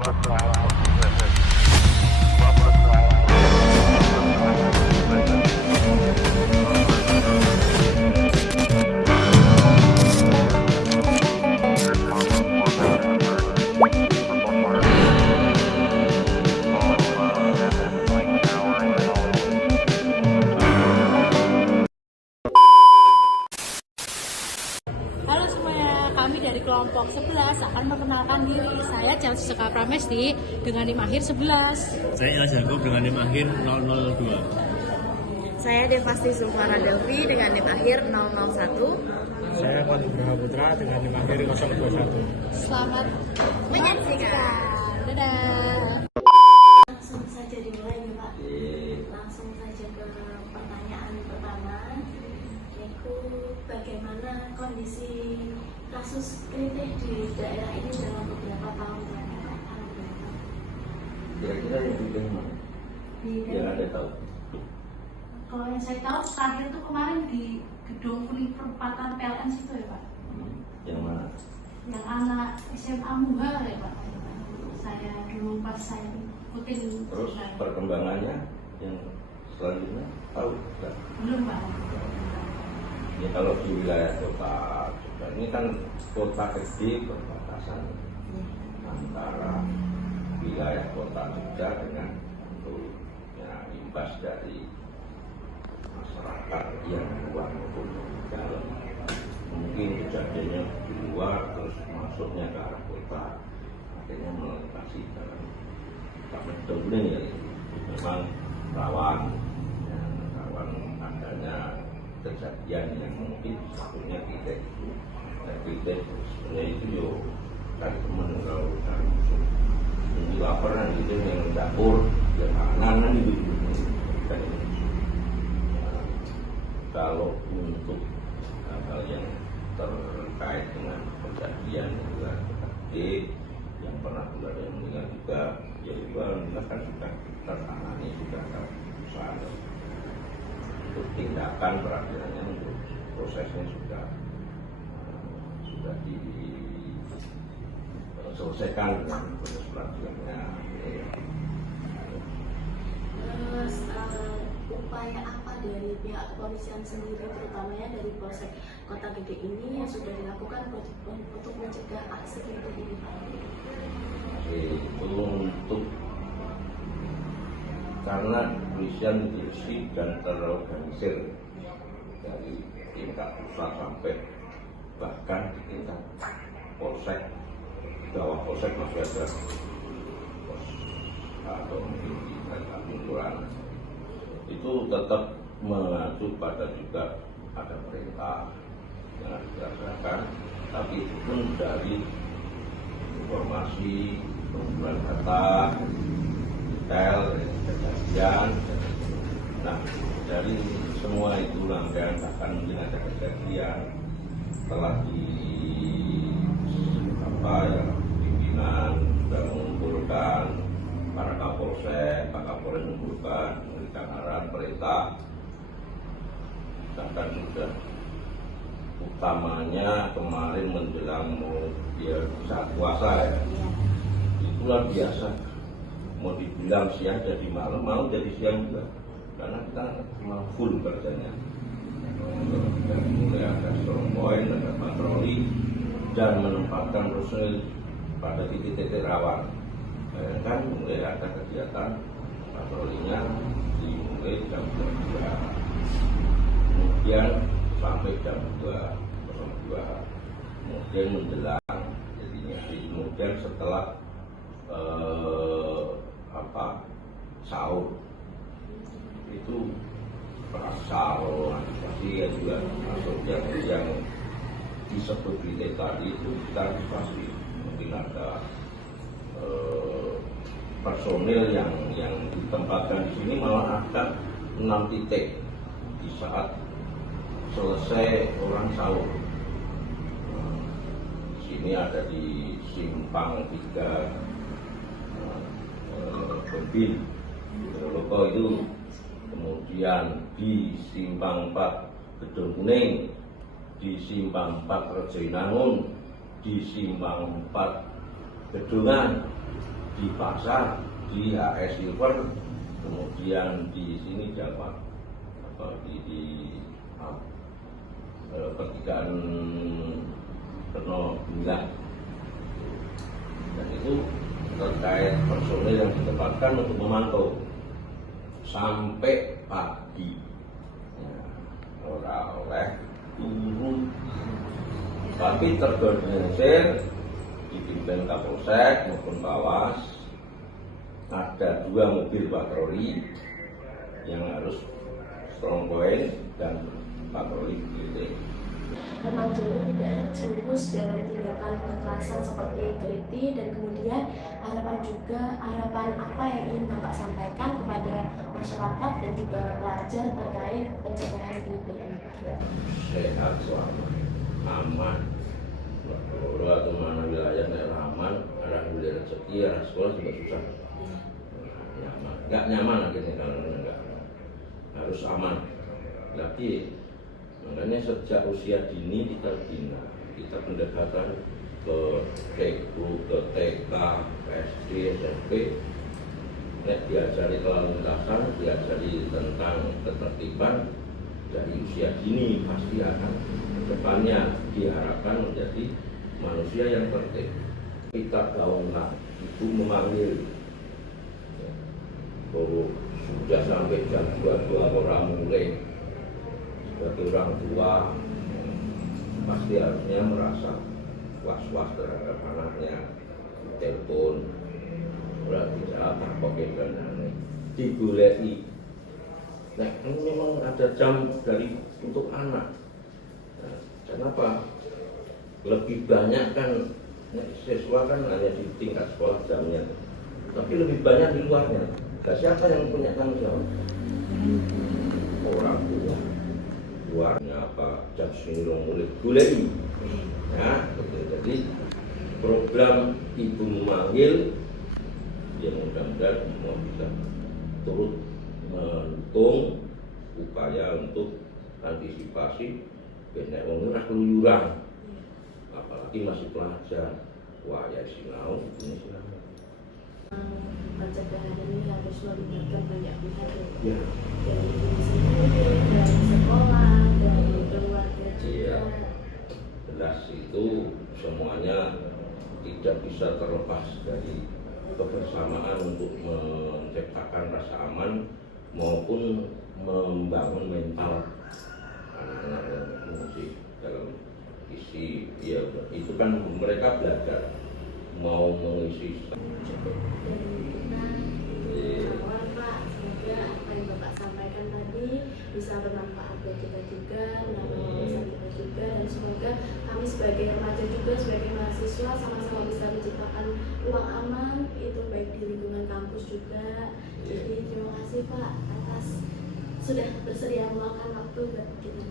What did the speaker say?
Halo semuanya, kami dari kelompok 11 akan memperkenalkan diri. Saya Chelsea Seka Pramesti dengan NIM akhir 11. Saya Ilas Jakob dengan NIM akhir 002. Saya Devasti Zulfara Delvi dengan NIM akhir 001. Saya Pandu Brahma Putra dengan NIM akhir 021. Selamat Menyaksikan. dadah. Langsung saja dimulai nih Pak. Langsung saja ke pertanyaan pertama, yaitu bagaimana kondisi kasus kritik di daerah ini dalam beberapa tahun terakhir? Kira-kira yang bikin mana? Yang ada tahu? Kalau yang saya tahu terakhir itu kemarin di gedung kuning perempatan PLN situ ya Pak. Yang mana? Yang anak SMA Muhar ya Pak. Saya dulu pas saya ikutin. Terus perkembangannya yang selanjutnya tahu nggak? Belum Pak. Ya kalau di wilayah kota juga ini kan kota gede perbatasan antara wilayah kota Jogja dengan tentunya imbas dari masyarakat yang luar maupun dalam. Mungkin kejadiannya di luar terus masuknya ke arah kota, akhirnya melintasi dalam kami kuning ya. Memang rawan adanya kejadian yang mungkin satunya tidak itu dan tidak sebenarnya itu yo dari teman kalau dari musuh ini lapar kan gitu yang dapur ya makanan itu kan kalau untuk hal yang terkait dengan kejadian juga gede yang pernah ada yang meninggal juga ya juga kita kan sudah tertangani sudah ada keputusan untuk tindakan peradilannya untuk prosesnya sudah diselesaikan dengan proses peradilannya. Terus upaya apa dari pihak kepolisian sendiri, terutamanya dari Polsek Kota Gede ini yang sudah dilakukan untuk mencegah aksi kritik ini Pak? Itu untuk karena kepolisian bersih dan terorganisir dari tingkat pusat sampai bahkan di tingkat polsek, bawah polsek masih ada pos atau mungkin di tingkat kelurahan itu tetap mengacu pada juga ada perintah yang dilaksanakan, tapi itu pun dari informasi kumpulan data detail kejadian. Nah dari semua itu rangkaian bahkan mungkin ada kejadian telah di pimpinan sudah mengumpulkan para kapolsek, Pak Kapolres mengumpulkan memberikan arahan perintah, bahkan sudah utamanya kemarin menjelang saat puasa ya, itulah biasa mau dibilang siang jadi malam, mau jadi siang juga karena kita full kerjanya. Dan mulai ada strong point, ada patroli dan menempatkan personil pada titik-titik rawan. Kan mulai ada kegiatan patrolinya dimulai jam 2, kemudian sampai jam 2:02, kemudian menjelang jadinya kemudian setelah sahur itu sahur antisipasi ya juga masuk yang disebut di tadi itu kita antisipasi mungkin ada personil yang ditempatkan di sini malah ada 6 titik di saat selesai orang sahur. Di sini ada di simpang 3 Bebin Loko itu, kemudian di simpang 4 Gedung Kuning, di simpang 4 Rejoinangun, di simpang 4 Gedungan, di pasar, di HS Silver, kemudian di sini dapat pertigaan penuh bunga, dan itu terkait personil yang ditempatkan untuk memantau sampai pagi, oleh turun, tapi terorganisir dipimpin Kapolsek maupun Pawas. Ada 2 mobil patroli yang harus strong point dan patroli keliling. Remaja ini tidak terjerumus dalam tindakan kekerasan seperti griti, dan kemudian harapan apa yang ingin Bapak sampaikan kepada masyarakat dan juga pelajar terkait pencegahan griti ini? Sehat, selamat, aman. Kalau atau mana wilayah yang aman, arah beli rezeki, arah sekolah juga susah. Nyaman, nggak nyaman akhirnya kalau nggak harus aman. Tapi makanya sejak usia dini kita bina, kita pendekatan ke TK, ke TK, SD, SMP, diajari kelalu lintasan, diajari tentang ketertiban dari usia dini, pasti akan depannya diharapkan menjadi manusia yang tertib. Kita gaungkan, ibu memanggil, kalau sudah sampai jam 22 orang mulai, sebagai orang tua pasti harusnya merasa was-was terhadap anaknya, telepon, berarti apa pakai dan aneh, digulai. Nah, ini memang ada jam dari untuk anak. Nah, kenapa? Lebih banyak kan siswa kan hanya di tingkat sekolah jamnya, tapi lebih banyak di luarnya. Nah, siapa yang punya tanggung jawab? Orang tua. Luarnya apa? Jam segini lo mulai gulai. Ya, betul. Jadi program ibu memanggil, ya mudah-mudahan semua bisa turut mendukung upaya untuk antisipasi benar ora keluyuran, apalagi masih pelajar. Wah, ya sinau ini sinau. Pencegahan ini harus melibatkan banyak pihak, Ya. dari diri sendiri, dari sekolah, dari keluarga juga. Iya. Jelas itu semuanya tidak bisa terlepas dari kebersamaan untuk menciptakan rasa aman maupun membangun mental anak-anak yang mengungsi dalam isi, ya itu kan mereka belajar mau mengisi. Awal Pak, semoga apa yang Bapak sampaikan tadi bisa bermanfaat buat kita juga, menambah wawasan kita juga, dan semoga kami sebagai remaja juga, sebagai mahasiswa sama-sama bisa menciptakan ruang aman, itu baik di lingkungan kampus juga. Jadi terima kasih Pak atas sudah bersedia meluangkan waktu buat kita.